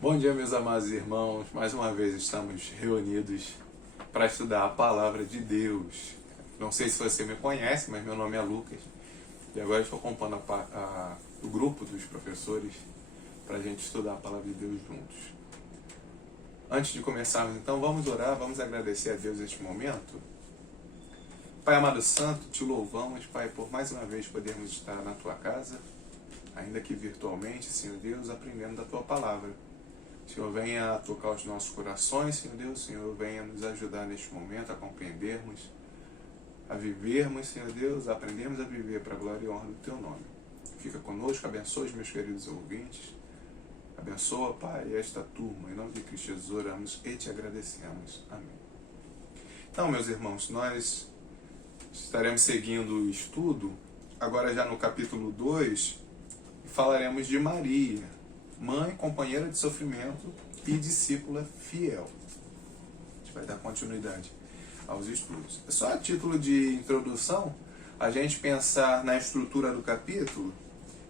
Bom dia, meus amados irmãos. Mais uma vez estamos reunidos para estudar a palavra de Deus. Não sei se você me conhece, mas meu nome é Lucas. E agora estou acompanhando o grupo dos professores para a gente estudar a palavra de Deus juntos. Antes de começarmos, então, vamos orar, vamos agradecer a Deus neste momento. Pai amado santo, te louvamos, Pai, por mais uma vez podermos estar na tua casa, ainda que virtualmente, Senhor Deus, aprendendo da tua palavra. Senhor, venha tocar os nossos corações, Senhor Deus. Senhor, venha nos ajudar neste momento a compreendermos, a vivermos, Senhor Deus, a aprendermos a viver para a glória e honra do Teu nome. Fica conosco, abençoa os meus queridos ouvintes. Abençoa, Pai, esta turma. Em nome de Cristo Jesus oramos e te agradecemos. Amém. Então, meus irmãos, nós estaremos seguindo o estudo, agora já no capítulo 2, e falaremos de Maria, mãe, companheira de sofrimento e discípula fiel. A gente vai dar continuidade aos estudos. É só a título de introdução, a gente pensar na estrutura do capítulo.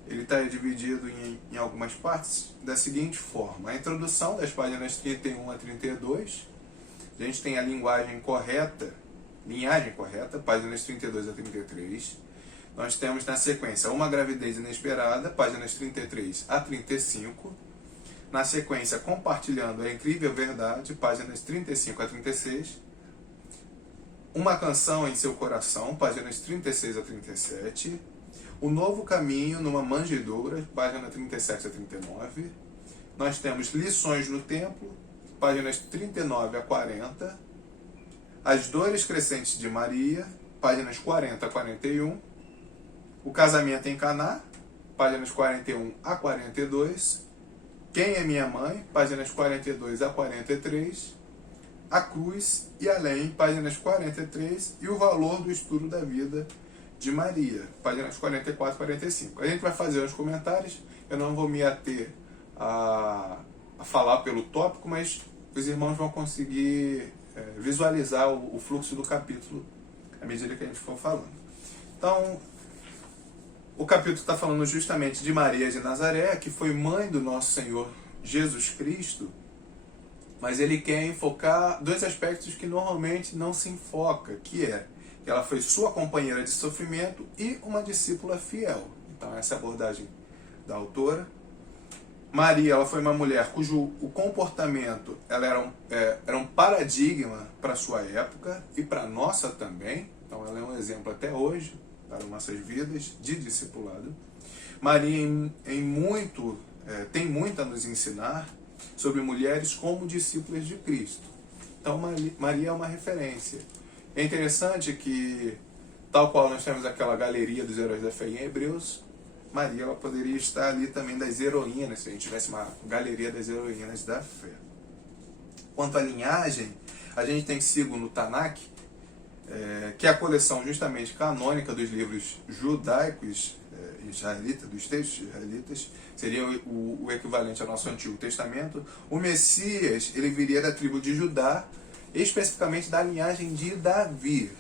Ele está dividido em algumas partes da seguinte forma. A introdução, das páginas 31 a 32. A gente tem a linhagem correta, páginas 32 a 33. Nós temos na sequência uma gravidez inesperada, páginas 33 a 35. Na sequência, compartilhando a incrível verdade, páginas 35 a 36. Uma canção em seu coração, páginas 36 a 37. O novo caminho numa manjedoura, página 37 a 39. Nós temos lições no templo, páginas 39 a 40. As dores crescentes de Maria, páginas 40 a 41. O casamento em Caná, páginas 41 a 42. Quem é minha mãe, páginas 42 a 43. A cruz e além, páginas 43. E o valor do estudo da vida de Maria, páginas 44 a 45. A gente vai fazer os comentários, eu não vou me ater a falar pelo tópico, mas os irmãos vão conseguir visualizar o fluxo do capítulo à medida que a gente for falando. Então, o capítulo está falando justamente de Maria de Nazaré, que foi mãe do nosso Senhor Jesus Cristo, mas ele quer enfocar dois aspectos que normalmente não se enfoca, que é que ela foi sua companheira de sofrimento e uma discípula fiel. Então essa é a abordagem da autora. Maria, ela foi uma mulher cujo o comportamento ela era um paradigma para a sua época e para a nossa também. Então ela é um exemplo até hoje para nossas vidas de discipulado. Maria tem muito a nos ensinar sobre mulheres como discípulas de Cristo. Então Maria é uma referência. É interessante que, tal qual nós temos aquela galeria dos heróis da fé em Hebreus, Maria ela poderia estar ali também das heroínas, se a gente tivesse uma galeria das heroínas da fé. Quanto à linhagem, a gente tem sigo no Tanakh, que é a coleção justamente canônica dos livros judaicos israelitas, dos textos israelitas, seria o equivalente ao nosso Antigo Testamento. O Messias, ele viria da tribo de Judá, especificamente da linhagem de Davi.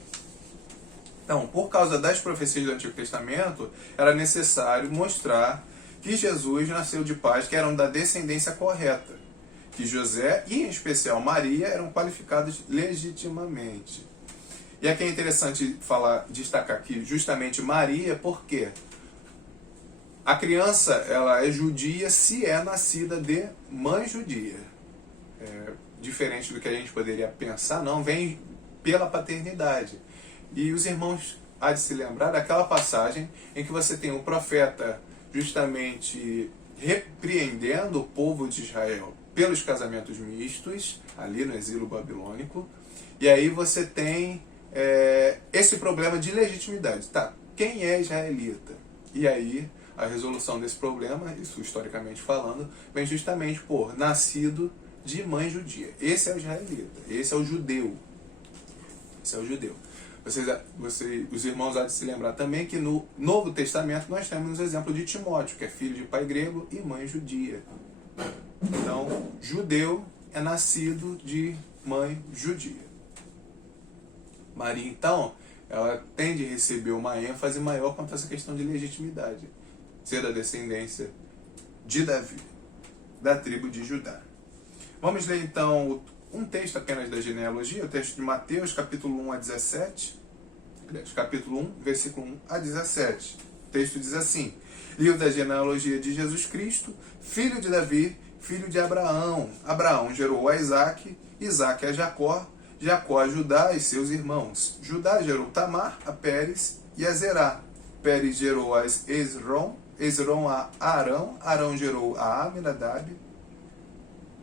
Então, por causa das profecias do Antigo Testamento, era necessário mostrar que Jesus nasceu de pais que eram da descendência correta, que José e, em especial, Maria eram qualificados legitimamente. E aqui é interessante destacar aqui justamente Maria, porque a criança ela é judia se é nascida de mãe judia. Diferente do que a gente poderia pensar, não, vem pela paternidade. E os irmãos há de se lembrar daquela passagem em que você tem o profeta justamente repreendendo o povo de Israel pelos casamentos mistos, ali no exílio babilônico, e aí você tem esse problema de legitimidade. Tá, quem é israelita? E aí a resolução desse problema, isso historicamente falando, vem justamente por nascido de mãe judia. Esse é o israelita, esse é o judeu. Esse é o judeu. Os irmãos há de se lembrar também que no Novo Testamento nós temos o exemplo de Timóteo, que é filho de pai grego e mãe judia. Então, judeu é nascido de mãe judia. Maria, então, ela tende a receber uma ênfase maior quanto a essa questão de legitimidade, ser da descendência de Davi. da tribo de Judá. Vamos ler então um texto apenas da genealogia, o texto de Mateus, capítulo 1 a 17. Capítulo 1, versículo 1 a 17. O texto diz assim: livro da genealogia de Jesus Cristo, filho de Davi, filho de Abraão. Abraão gerou a Isaque, Isaque a Jacó, Jacó a Judá e seus irmãos. Judá gerou Tamar, a Pérez e a Zerá. Pérez gerou a Esrom, Esrom a Arão, Arão gerou a Aminadab,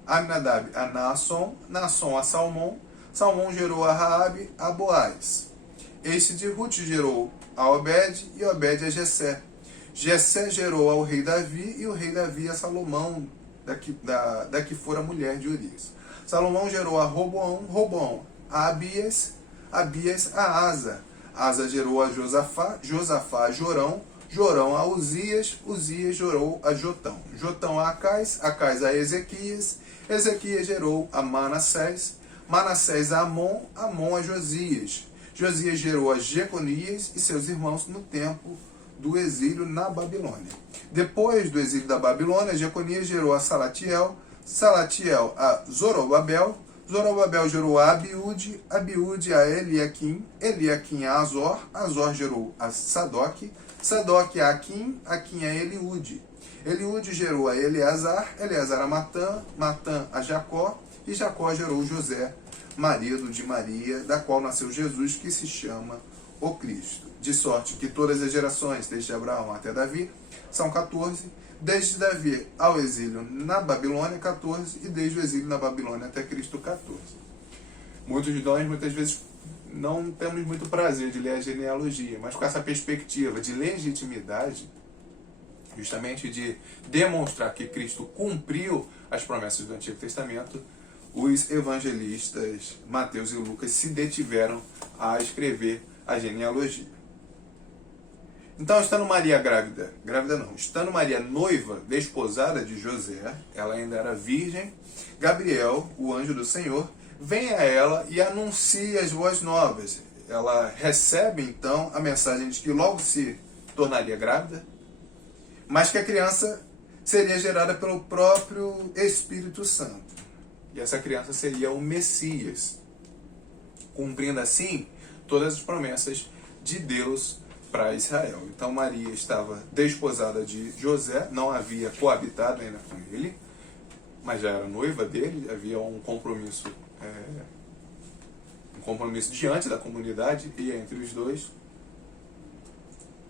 Aminadab a Naasson, Naasson a Salmão, Salmão gerou a Raabe, a Boaz. Este de Ruth gerou a Obed e Obed a Jessé. Jessé gerou ao rei Davi e o rei Davi a Salomão, da que fora mulher de Urias. Salomão gerou a Roboão, Roboão a Abias, Abias a Asa. Asa gerou a Josafá, Josafá a Jorão, Jorão a Uzias, Uzias gerou a Jotão, Jotão a Acais, Acais a Ezequias, Ezequias gerou a Manassés, Manassés a Amon, Amon a Josias, Josias gerou a Jeconias e seus irmãos no tempo do exílio na Babilônia. Depois do exílio da Babilônia, Jeconias gerou a Salatiel, Salatiel a Zorobabel, Zorobabel gerou a Abiúde, Abiúde a Eliaquim, Eliaquim a Azor, Azor gerou a Sadoc, Sadoc a Aquim, Aquim a Eliúde. Eliúde gerou a Eleazar, Eleazar a Matã, Matã a Jacó, e Jacó gerou José, marido de Maria, da qual nasceu Jesus, que se chama o Cristo. De sorte que todas as gerações, desde Abraão até Davi, são 14, desde Davi ao exílio na Babilônia, 14, e desde o exílio na Babilônia até Cristo, 14. Muitos de nós, muitas vezes, não temos muito prazer de ler a genealogia, mas com essa perspectiva de legitimidade, justamente de demonstrar que Cristo cumpriu as promessas do Antigo Testamento, os evangelistas Mateus e Lucas se detiveram a escrever a genealogia. Então, estando Maria grávida, estando Maria noiva, desposada de José, ela ainda era virgem, Gabriel, o anjo do Senhor, vem a ela e anuncia as boas novas. Ela recebe, então, a mensagem de que logo se tornaria grávida, mas que a criança seria gerada pelo próprio Espírito Santo. E essa criança seria o Messias, cumprindo assim todas as promessas de Deus para Israel. Então Maria estava desposada de José, não havia coabitado ainda com ele, mas já era noiva dele, havia um compromisso diante da comunidade e entre os dois.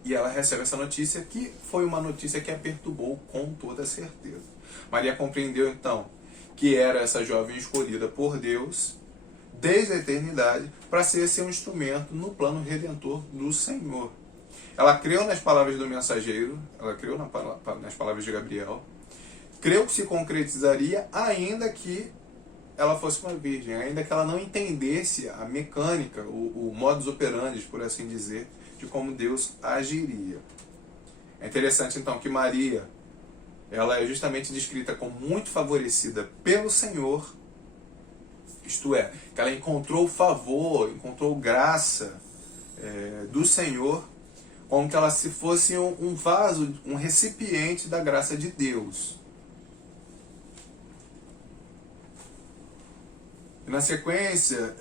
E ela recebe essa notícia, que foi uma notícia que a perturbou com toda certeza. Maria compreendeu então que era essa jovem escolhida por Deus desde a eternidade para ser seu instrumento no plano redentor do Senhor. Ela creu nas palavras do mensageiro, ela creu nas palavras de Gabriel, creu que se concretizaria ainda que ela fosse uma virgem, ainda que ela não entendesse a mecânica, o modus operandi, por assim dizer, de como Deus agiria. É interessante então que Maria, ela é justamente descrita como muito favorecida pelo Senhor, isto é, que ela encontrou favor, encontrou graça do Senhor, como que ela se fosse um vaso, um recipiente da graça de Deus. E na sequência,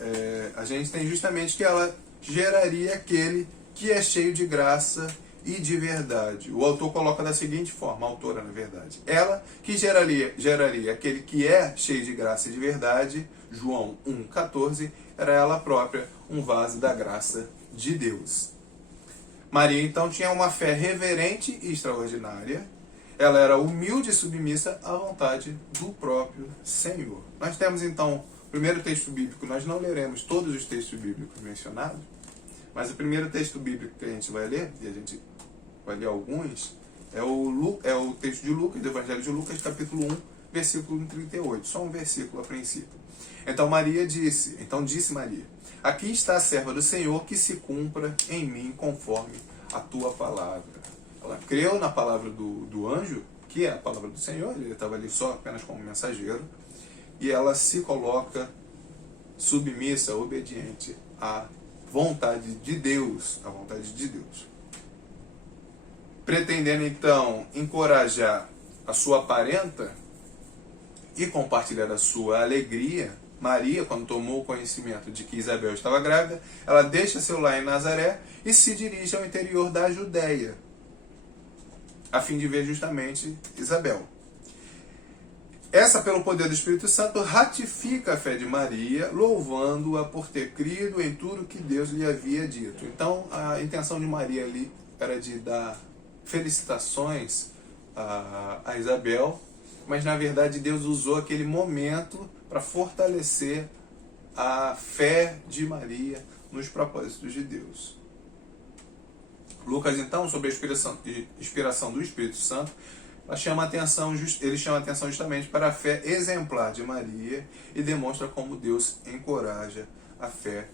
a gente tem justamente que ela geraria aquele que é cheio de graça e de verdade. O autor coloca da seguinte forma, a autora na verdade, ela que geraria aquele que é cheio de graça e de verdade, João 1,14, era ela própria um vaso da graça de Deus. Maria então tinha uma fé reverente e extraordinária, ela era humilde e submissa à vontade do próprio Senhor. Nós temos então o primeiro texto bíblico, nós não leremos todos os textos bíblicos mencionados, mas o primeiro texto bíblico que a gente vai ler, e a gente vai ler alguns, é o texto de Lucas, do Evangelho de Lucas, capítulo 1, versículo 38. Só um versículo a princípio. Então disse Maria, aqui está a serva do Senhor, que se cumpra em mim conforme a tua palavra. Ela creu na palavra do anjo, que é a palavra do Senhor, ele estava ali só apenas como mensageiro, e ela se coloca submissa, obediente à vontade de Deus, a vontade de Deus. Pretendendo então encorajar a sua parenta, e compartilhar a sua alegria, Maria, quando tomou conhecimento de que Isabel estava grávida, ela deixa seu lar em Nazaré e se dirige ao interior da Judéia, a fim de ver justamente Isabel. Essa, pelo poder do Espírito Santo, ratifica a fé de Maria, louvando-a por ter crido em tudo que Deus lhe havia dito. Então, a intenção de Maria ali era de dar felicitações a Isabel, mas na verdade Deus usou aquele momento para fortalecer a fé de Maria nos propósitos de Deus. Lucas, então, sobre a inspiração do Espírito Santo, ele chama atenção justamente para a fé exemplar de Maria e demonstra como Deus encoraja a fé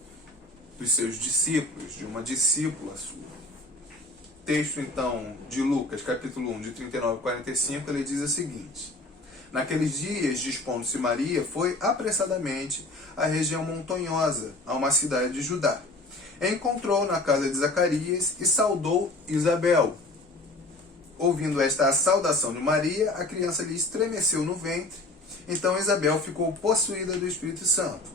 dos seus discípulos, de uma discípula sua. Texto, então, de Lucas, capítulo 1, de 39 a 45, ele diz o seguinte: Naqueles dias, dispondo-se Maria, foi apressadamente à região montanhosa, a uma cidade de Judá. Encontrou na casa de Zacarias e saudou Isabel. Ouvindo esta saudação de Maria, a criança lhe estremeceu no ventre. Então Isabel ficou possuída do Espírito Santo.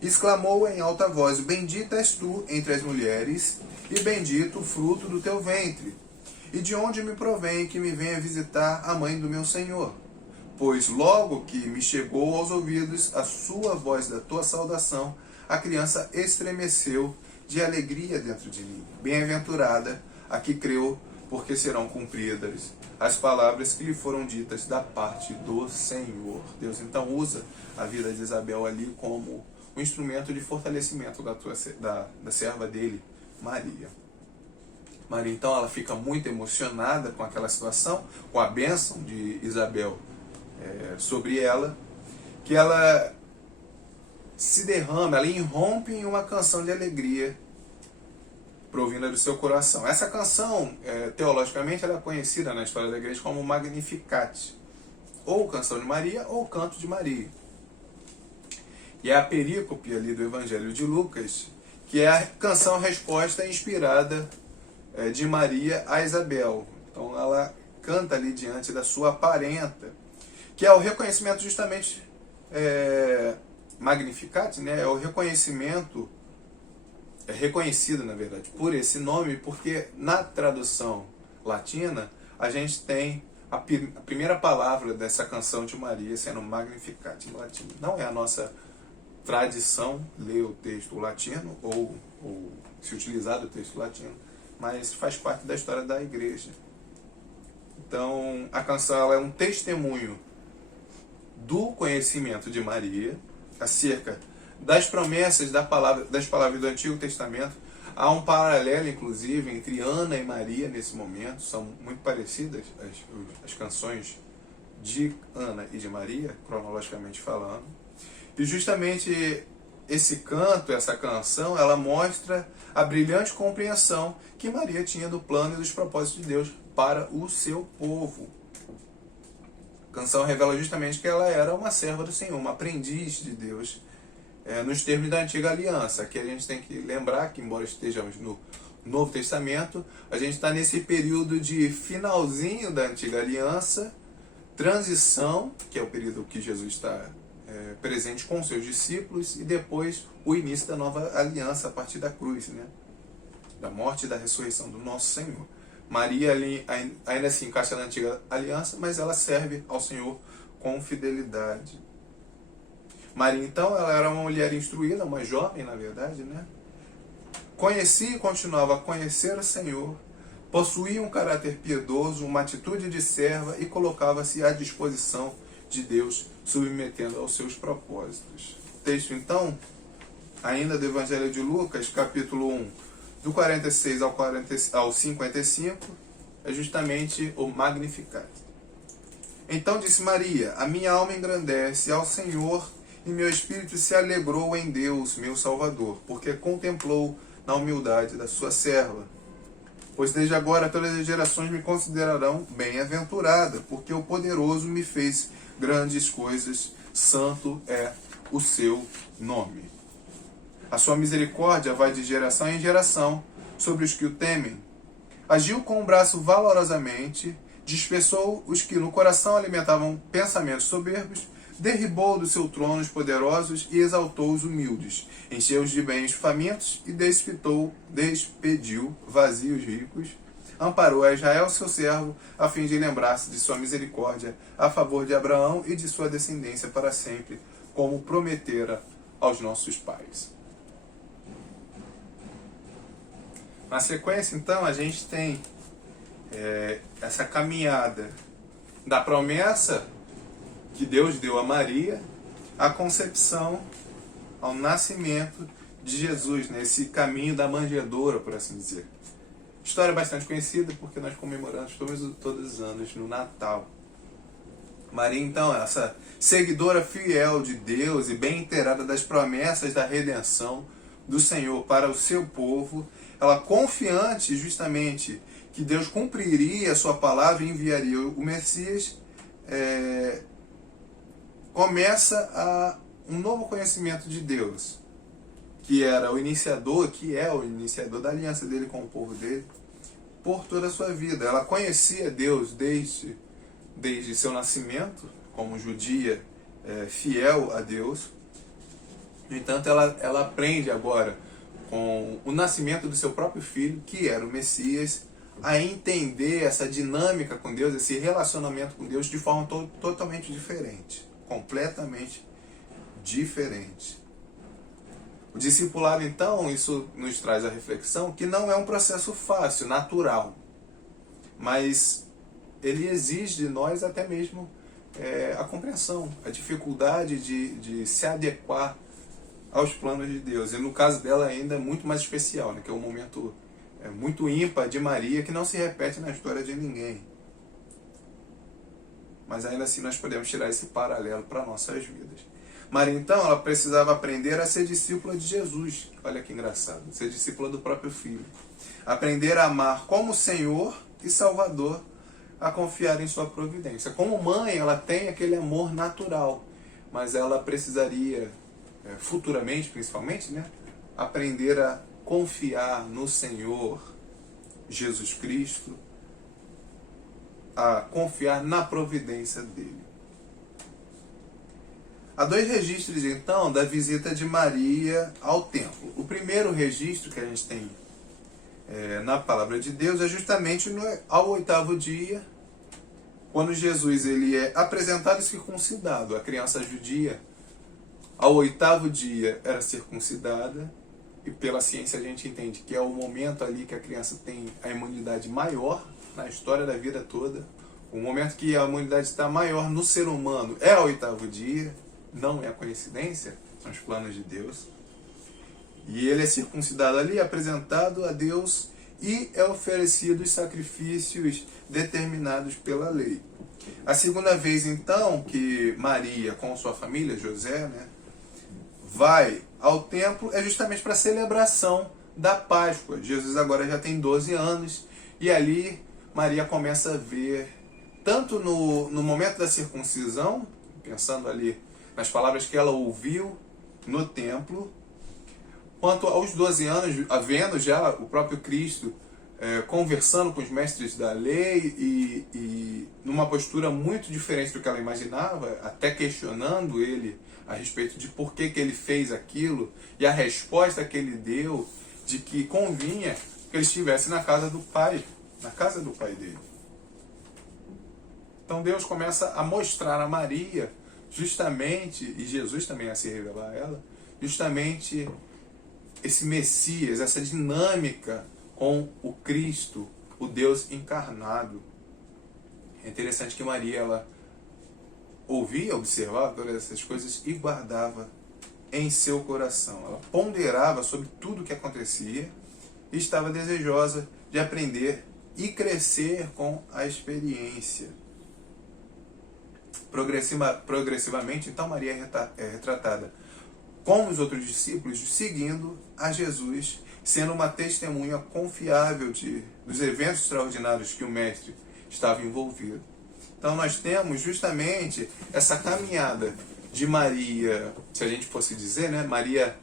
Exclamou em alta voz: Bendita és tu entre as mulheres, e bendito o fruto do teu ventre. E de onde me provém que me venha visitar a mãe do meu Senhor? Pois logo que me chegou aos ouvidos a sua voz da tua saudação, a criança estremeceu de alegria dentro de mim. Bem-aventurada a que creu, porque serão cumpridas as palavras que lhe foram ditas da parte do Senhor. Deus então usa a vida de Isabel ali como um instrumento de fortalecimento da serva dele, Maria. Maria então ela fica muito emocionada com aquela situação, com a bênção de Isabel sobre ela, que ela se derrama, ela irrompe em uma canção de alegria provinda do seu coração. Essa canção, teologicamente, ela é conhecida na história da igreja como Magnificat, ou Canção de Maria, ou Canto de Maria. E é a perícope ali do Evangelho de Lucas, que é a canção-resposta inspirada de Maria a Isabel. Então ela canta ali diante da sua parenta, que é o reconhecimento justamente Magnificat, né? É o reconhecimento, é reconhecido na verdade por esse nome, porque na tradução latina a gente tem a primeira palavra dessa canção de Maria sendo Magnificat em latim. Não é a nossa tradição ler o texto latino ou se utilizar do texto latino, mas faz parte da história da igreja. Então a canção ela é um testemunho do conhecimento de Maria acerca das promessas das palavras do Antigo Testamento. Há um paralelo, inclusive, entre Ana e Maria nesse momento. São muito parecidas as canções de Ana e de Maria, cronologicamente falando. E justamente esse canto, essa canção, ela mostra a brilhante compreensão que Maria tinha do plano e dos propósitos de Deus para o seu povo. A canção revela justamente que ela era uma serva do Senhor, uma aprendiz de Deus, nos termos da Antiga Aliança. Aqui a gente tem que lembrar que, embora estejamos no Novo Testamento, a gente está nesse período de finalzinho da Antiga Aliança, transição, que é o período que Jesus está presente com seus discípulos, e depois o início da nova aliança a partir da cruz, né? Da morte e da ressurreição do nosso Senhor. Maria ali, ainda se encaixa na Antiga Aliança, mas ela serve ao Senhor com fidelidade. Maria, então, ela era uma mulher instruída, uma jovem, na verdade, né? Conhecia e continuava a conhecer o Senhor, possuía um caráter piedoso, uma atitude de serva e colocava-se à disposição de Deus, submetendo aos seus propósitos. Texto, então, ainda do Evangelho de Lucas, capítulo 1, do 46 ao 55, é justamente o Magnificat. Então disse Maria: A minha alma engrandece ao Senhor, e meu espírito se alegrou em Deus, meu Salvador, porque contemplou na humildade da sua serva. Pois desde agora todas as gerações me considerarão bem-aventurada, porque o poderoso me fez grandes coisas, santo é o seu nome. A sua misericórdia vai de geração em geração sobre os que o temem. Agiu com o braço valorosamente, dispersou os que no coração alimentavam pensamentos soberbos, derribou do seu trono os poderosos e exaltou os humildes, encheu-os de bens famintos e despediu vazios ricos, amparou a Israel, seu servo, a fim de lembrar-se de sua misericórdia a favor de Abraão e de sua descendência para sempre, como prometera aos nossos pais. Na sequência, então, a gente tem essa caminhada da promessa que Deus deu a Maria, a concepção, ao nascimento de Jesus, nesse caminho da manjedoura, por assim dizer. História bastante conhecida porque nós comemoramos todos os anos no Natal. Maria, então, essa seguidora fiel de Deus e bem inteirada das promessas da redenção do Senhor para o seu povo, ela confiante justamente que Deus cumpriria a sua palavra e enviaria o Messias, começa a um novo conhecimento de Deus, que era o iniciador, que é o iniciador da aliança dele com o povo dele, por toda a sua vida. Ela conhecia Deus desde seu nascimento, como judia fiel a Deus. No entanto, ela aprende agora, com o nascimento do seu próprio filho, que era o Messias, a entender essa dinâmica com Deus, esse relacionamento com Deus de forma totalmente diferente, completamente diferente. O discipulado, então, isso nos traz a reflexão que não é um processo fácil, natural, mas ele exige de nós até mesmo a compreensão, a dificuldade de se adequar aos planos de Deus. E no caso dela ainda é muito mais especial, né, que é um momento muito ímpar de Maria, que não se repete na história de ninguém. Mas ainda assim nós podemos tirar esse paralelo para nossas vidas. Maria, então, ela precisava aprender a ser discípula de Jesus. Olha que engraçado, ser discípula do próprio Filho. Aprender a amar como Senhor e Salvador, a confiar em sua providência. Como mãe, ela tem aquele amor natural, mas ela precisaria, futuramente, principalmente, né, aprender a confiar no Senhor Jesus Cristo, a confiar na providência dele. Há dois registros, então, da visita de Maria ao templo. O primeiro registro que a gente tem na palavra de Deus é justamente ao 8º dia, quando Jesus ele é apresentado e circuncidado. A criança judia, ao 8º dia, era circuncidada, e pela ciência a gente entende que é o momento ali que a criança tem a imunidade maior na história da vida toda. O momento que a imunidade está maior no ser humano é ao 8º dia, não é a coincidência, são os planos de Deus. E ele é circuncidado ali, apresentado a Deus e é oferecido os sacrifícios determinados pela lei. A segunda vez, então, que Maria, com sua família, José, né, vai ao templo, é justamente para a celebração da Páscoa. Jesus agora já tem 12 anos e ali Maria começa a ver, tanto no momento da circuncisão, pensando ali nas palavras que ela ouviu no templo, quanto aos 12 anos, havendo já o próprio Cristo conversando com os mestres da lei e numa postura muito diferente do que ela imaginava, até questionando ele a respeito de por que ele fez aquilo, e a resposta que ele deu de que convinha que ele estivesse na casa do Pai dele. Então Deus começa a mostrar a Maria, justamente, e Jesus também a se revelar a ela, justamente esse Messias, essa dinâmica com o Cristo, o Deus encarnado. É interessante que Maria, ela ouvia, observava todas essas coisas e guardava em seu coração. Ela ponderava sobre tudo o que acontecia e estava desejosa de aprender e crescer com a experiência. Progressivamente, então, Maria é retratada como os outros discípulos, seguindo a Jesus, sendo uma testemunha confiável dos eventos extraordinários que o Mestre estava envolvido. Então nós temos justamente essa caminhada de Maria, se a gente fosse dizer, né? Maria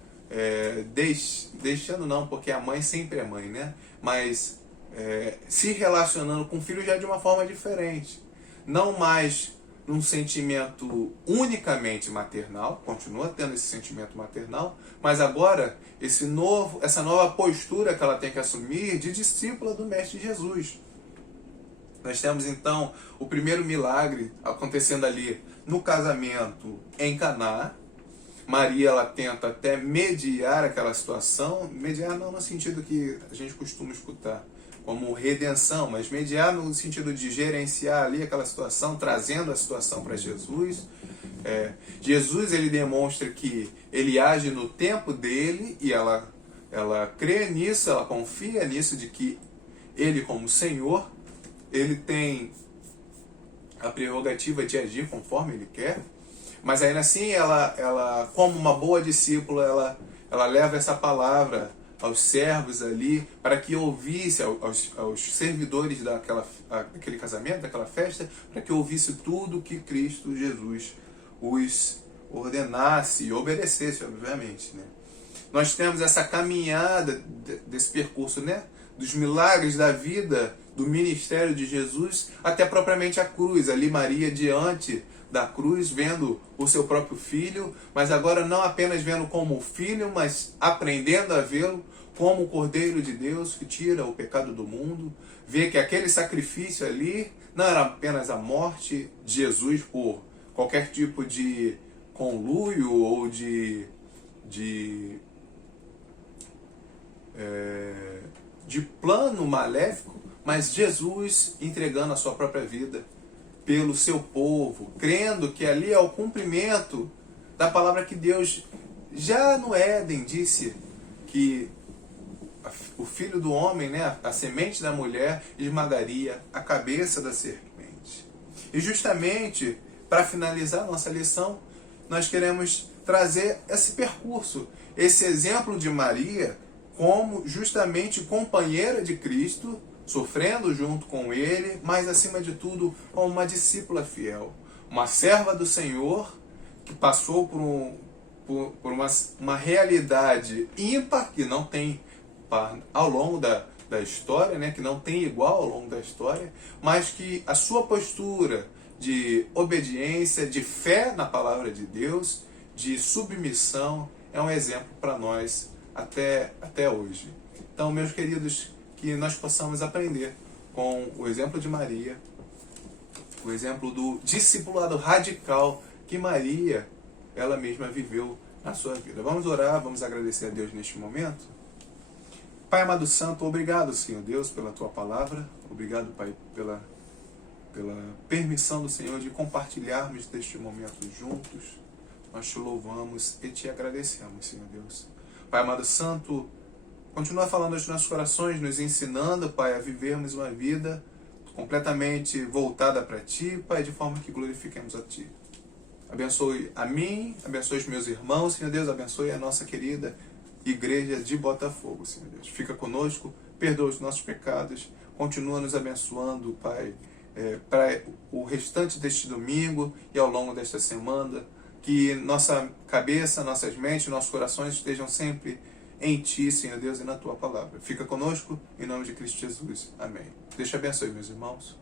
deixando não, porque a mãe sempre é mãe, né? Mas se relacionando com o filho já de uma forma diferente. Não mais num sentimento unicamente maternal, continua tendo esse sentimento maternal, mas agora essa nova postura que ela tem que assumir de discípula do Mestre Jesus. Nós temos então o primeiro milagre acontecendo ali no casamento em Caná. Maria, ela tenta até mediar aquela situação, mediar não no sentido que a gente costuma escutar como redenção, mas mediar no sentido de gerenciar ali aquela situação, trazendo a situação para Jesus. Jesus, ele demonstra que ele age no tempo dele e ela crê nisso, ela confia nisso, de que ele, como Senhor, ele tem a prerrogativa de agir conforme ele quer. Mas ainda assim, ela como uma boa discípula, ela leva essa palavra aos servos ali, para que ouvisse, aos servidores daquele casamento, daquela festa, para que ouvisse tudo que Cristo Jesus os ordenasse e obedecesse, obviamente, né? Nós temos essa caminhada desse percurso, né? Dos milagres da vida, do ministério de Jesus, até propriamente a cruz. Ali Maria diante da cruz, vendo o seu próprio filho, mas agora não apenas vendo como filho, mas aprendendo a vê-lo como o Cordeiro de Deus que tira o pecado do mundo. Vê que aquele sacrifício ali não era apenas a morte de Jesus por qualquer tipo de conluio ou de plano maléfico, mas Jesus entregando a sua própria vida pelo seu povo, crendo que ali é o cumprimento da palavra que Deus já no Éden disse, que o filho do homem, né, a semente da mulher, esmagaria a cabeça da serpente. E justamente, para finalizar nossa lição, nós queremos trazer esse percurso, esse exemplo de Maria como justamente companheira de Cristo, sofrendo junto com ele, mas acima de tudo, como uma discípula fiel, uma serva do Senhor que passou por uma realidade ímpar que não tem ao longo da história, né, que não tem igual ao longo da história, mas que a sua postura de obediência, de fé na palavra de Deus, de submissão, é um exemplo para nós até hoje. Então, meus queridos, que nós possamos aprender com o exemplo de Maria, o exemplo do discipulado radical que Maria, ela mesma viveu na sua vida. Vamos orar, vamos agradecer a Deus neste momento. Pai amado santo, obrigado, Senhor Deus, pela tua palavra. Obrigado, Pai, pela permissão do Senhor de compartilharmos deste momento juntos. Nós te louvamos e te agradecemos, Senhor Deus. Pai amado santo, continua falando aos nossos corações, nos ensinando, Pai, a vivermos uma vida completamente voltada para Ti, Pai, de forma que glorifiquemos a Ti. Abençoe a mim, abençoe os meus irmãos, Senhor Deus, abençoe a nossa querida Igreja de Botafogo, Senhor Deus. Fica conosco, perdoa os nossos pecados, continua nos abençoando, Pai, para o restante deste domingo e ao longo desta semana, que nossa cabeça, nossas mentes, nossos corações estejam sempre em Ti, Senhor Deus, e na Tua palavra. Fica conosco, em nome de Cristo Jesus. Amém. Deus te abençoe, meus irmãos.